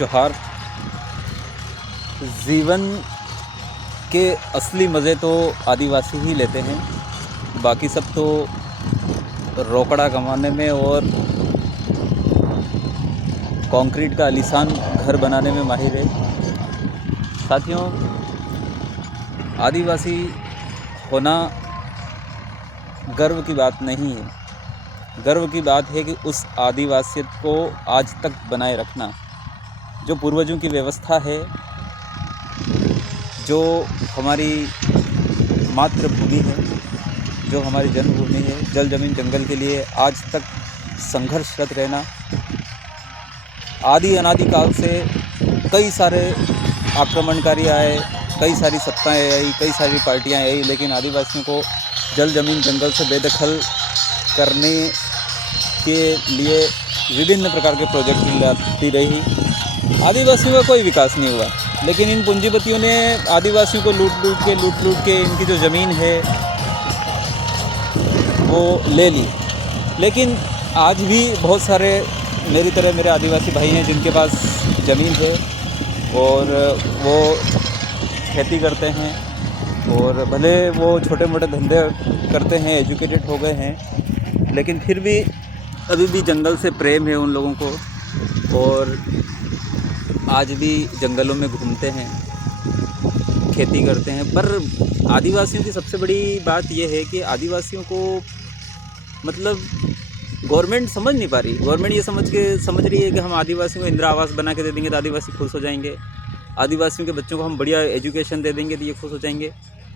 जोहार। जीवन के असली मज़े तो आदिवासी ही लेते हैं, बाकी सब तो रोकड़ा कमाने में और कंक्रीट का आलीशान घर बनाने में माहिर है। साथियों, आदिवासी होना गर्व की बात नहीं है। गर्व की बात है कि उस आदिवासियत को आज तक बनाए रखना। जो पूर्वजों की व्यवस्था है, जो हमारी मातृभूमि है, जो हमारी जन्मभूमि है, जल ज़मीन जंगल के लिए आज तक संघर्षरत रहना। आदि अनादि काल से कई सारे आक्रमणकारी आए, कई सारी सत्ताएं आई, कई सारी पार्टियां आई, लेकिन आदिवासियों को जल ज़मीन जंगल से बेदखल करने के लिए विभिन्न प्रकार के प्रोजेक्ट लाती रही। आदिवासियों का कोई विकास नहीं हुआ, लेकिन इन पूंजीपतियों ने आदिवासियों को लूट लूट के इनकी जो ज़मीन है वो ले ली। लेकिन आज भी बहुत सारे मेरी तरह मेरे आदिवासी भाई हैं जिनके पास ज़मीन है और वो खेती करते हैं, और भले वो छोटे मोटे धंधे करते हैं, एजुकेटेड हो गए हैं, लेकिन फिर भी अभी भी जंगल से प्रेम है उन लोगों को, और आज भी जंगलों में घूमते हैं, खेती करते हैं। पर आदिवासियों की सबसे बड़ी बात यह है कि आदिवासियों को मतलब गवर्नमेंट समझ नहीं पा रही। गवर्नमेंट ये समझ रही है कि हम आदिवासियों को इंदिरा आवास बना के दे देंगे तो आदिवासी खुश हो जाएंगे, आदिवासियों के बच्चों को हम बढ़िया एजुकेशन दे देंगे तो ये खुश हो जाएंगे।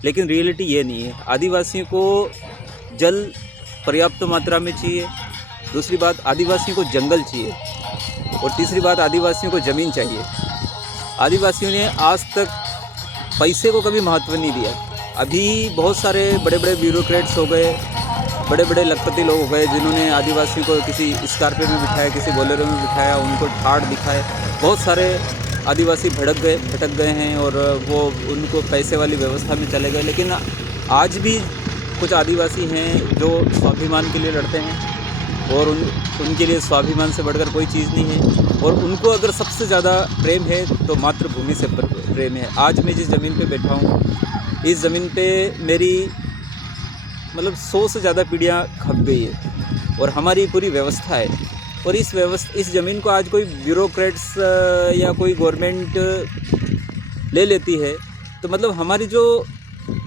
लेकिन रियलिटी ये नहीं है। आदिवासियों को जल पर्याप्त मात्रा में चाहिए, दूसरी बात आदिवासियों को जंगल चाहिए, और तीसरी बात आदिवासियों को ज़मीन चाहिए। आदिवासियों ने आज तक पैसे को कभी महत्व नहीं दिया। अभी बहुत सारे बड़े बड़े ब्यूरोक्रेट्स हो गए, बड़े बड़े लखपति लोग हो गए, जिन्होंने आदिवासियों को किसी स्कॉर्पियो में बिठाया, किसी बोलेरो में बिठाया, उनको ठाड़ दिखाए। बहुत सारे आदिवासी भटक गए हैं और वो उनको पैसे वाली व्यवस्था में चले गए। लेकिन आज भी कुछ आदिवासी हैं जो स्वाभिमान के लिए लड़ते हैं, और उनके लिए स्वाभिमान से बढ़कर कोई चीज़ नहीं है। और उनको अगर सबसे ज़्यादा प्रेम है तो मातृभूमि से प्रेम है। आज मैं जिस ज़मीन पे बैठा हूँ, इस ज़मीन पे मेरी 100 से ज़्यादा पीढ़ियाँ खप गई है, और हमारी पूरी व्यवस्था है। और इस ज़मीन को आज कोई ब्यूरोक्रेट्स या कोई गवर्नमेंट ले लेती है, तो हमारी जो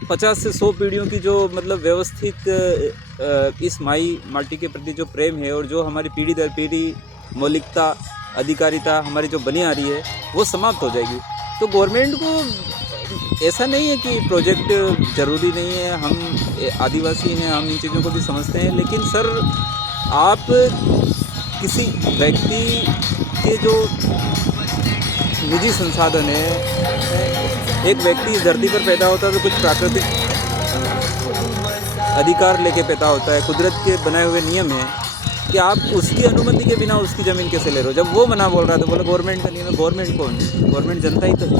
50 से 100 पीढ़ियों की जो व्यवस्थित इस माटी के प्रति जो प्रेम है, और जो हमारी पीढ़ी दर पीढ़ी मौलिकता, अधिकारिता हमारी जो बनी आ रही है, वो समाप्त हो जाएगी। तो गवर्नमेंट को ऐसा नहीं है कि प्रोजेक्ट ज़रूरी नहीं है, हम आदिवासी हैं, हम इन चीज़ों को भी समझते हैं। लेकिन सर, आप किसी व्यक्ति के जो निजी संसाधन है, एक व्यक्ति इस धरती पर पैदा होता है तो कुछ प्राकृतिक अधिकार लेके पैदा होता है। कुदरत के बनाए हुए नियम हैं कि आप उसकी अनुमति के बिना उसकी ज़मीन कैसे ले रहे हो। जब वो मना बोल रहा है तो बोला गवर्नमेंट का नियम है। गवर्नमेंट कौन है? गवर्नमेंट जनता ही तो है।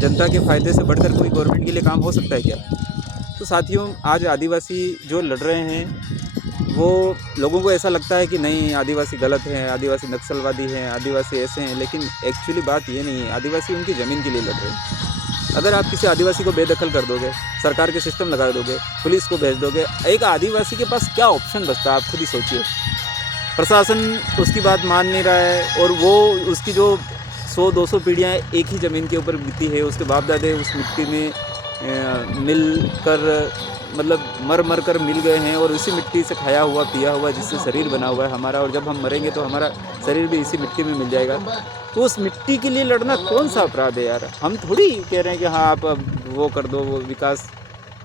जनता के फ़ायदे से बढ़कर कोई गवर्नमेंट के लिए काम हो सकता है क्या? तो साथियों, आज आदिवासी जो लड़ रहे हैं, वो लोगों को ऐसा लगता है कि नहीं, आदिवासी गलत हैं, आदिवासी नक्सलवादी हैं, आदिवासी ऐसे हैं। लेकिन एक्चुअली बात ये नहीं है। आदिवासी उनकी ज़मीन के लिए लड़ रहे हैं। अगर आप किसी आदिवासी को बेदखल कर दोगे, सरकार के सिस्टम लगा दोगे, पुलिस को भेज दोगे, एक आदिवासी के पास क्या ऑप्शन बचता है? आप खुद ही सोचिए। प्रशासन उसकी बात मान नहीं रहा है, और वो उसकी जो 100-200 पीढ़ियाँ एक ही ज़मीन के ऊपर बीती है, उसके बाप दादे उस मिट्टी में मिल कर मर कर मिल गए हैं, और उसी मिट्टी से खाया हुआ पिया हुआ जिससे शरीर बना हुआ है हमारा, और जब हम मरेंगे तो हमारा शरीर भी इसी मिट्टी में मिल जाएगा। तो उस मिट्टी के लिए लड़ना कौन सा अपराध है यार? हम थोड़ी कह रहे हैं कि हाँ आप अब वो कर दो, वो विकास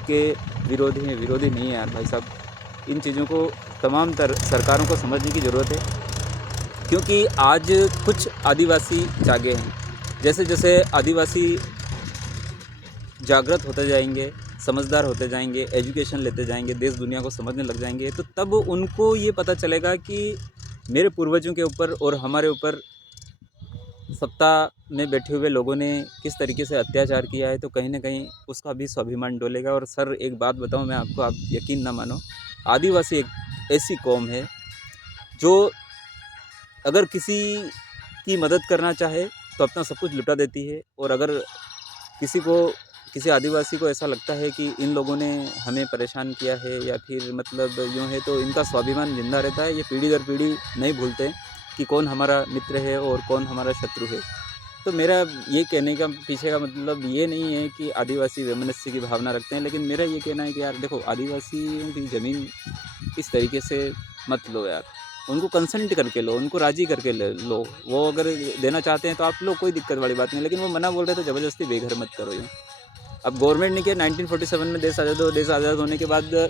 के विरोधी हैं। विरोधी नहीं है यार भाई साहब। इन चीज़ों को तमाम सरकारों को समझने की ज़रूरत है, क्योंकि आज कुछ आदिवासी जागे हैं। जैसे जैसे आदिवासी जागृत होते जाएंगे, समझदार होते जाएंगे, एजुकेशन लेते जाएंगे, देश दुनिया को समझने लग जाएंगे, तो तब उनको ये पता चलेगा कि मेरे पूर्वजों के ऊपर और हमारे ऊपर सत्ता में बैठे हुए लोगों ने किस तरीके से अत्याचार किया है। तो कहीं ना कहीं उसका भी स्वाभिमान डोलेगा। और सर, एक बात बताऊं मैं आपको, आप यकीन ना मानो, आदिवासी एक ऐसी कौम है जो अगर किसी की मदद करना चाहे तो अपना सब कुछ लुटा देती है। और अगर किसी आदिवासी को ऐसा लगता है कि इन लोगों ने हमें परेशान किया है या फिर मतलब यूँ है, तो इनका स्वाभिमान जिंदा रहता है। ये पीढ़ी दर पीढ़ी नहीं भूलते कि कौन हमारा मित्र है और कौन हमारा शत्रु है। तो मेरा ये कहने का पीछे का मतलब ये नहीं है कि आदिवासी वैमनस्य की भावना रखते हैं, लेकिन मेरा ये कहना है कि यार देखो, आदिवासियों की ज़मीन इस तरीके से मत लो यार। उनको कंसेंट करके लो, उनको राज़ी करके ले लो। वो अगर देना चाहते हैं तो आप लो, कोई दिक्कत वाली बात नहीं, लेकिन वो मना बोल रहे हैं तो ज़बरदस्ती बेघर मत करो यूँ। अब गवर्नमेंट ने किया 1947 में देश आज़ाद होने के बाद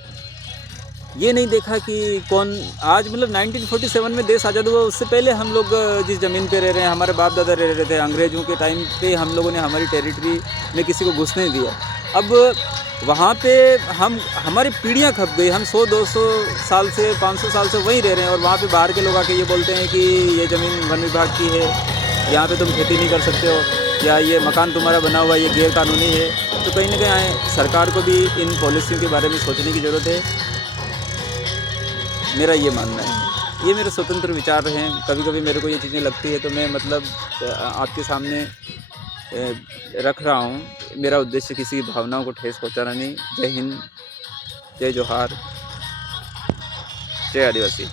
ये नहीं देखा कि कौन आज मतलब 1947 में देश आज़ाद हुआ, उससे पहले हम लोग जिस ज़मीन पे रह रहे हैं, हमारे बाप दादा रह रहे थे, अंग्रेज़ों के टाइम पे हम लोगों ने हमारी टेरिटरी में किसी को घुसने नहीं दिया। अब वहाँ पे हमारी पीढ़ियाँ खप गई, हम 100-200 साल से 500 साल से वहीं रह रहे हैं, और वहाँ पे बाहर के लोग आके ये बोलते हैं कि ये ज़मीन वन विभाग की है, यहाँ पे तुम खेती नहीं कर सकते हो, या ये मकान तुम्हारा बना हुआ ये गैर कानूनी है। तो कहीं ना कहीं सरकार को भी इन पॉलिसियों के बारे में सोचने की ज़रूरत है, मेरा ये मानना है। ये मेरे स्वतंत्र विचार हैं। कभी कभी मेरे को ये चीज़ें लगती है तो मैं मतलब आपके सामने रख रहा हूँ। मेरा उद्देश्य किसी की भावनाओं को ठेस पहुँचाना नहीं। जय हिंद, जय जोहार, जय आदिवासी।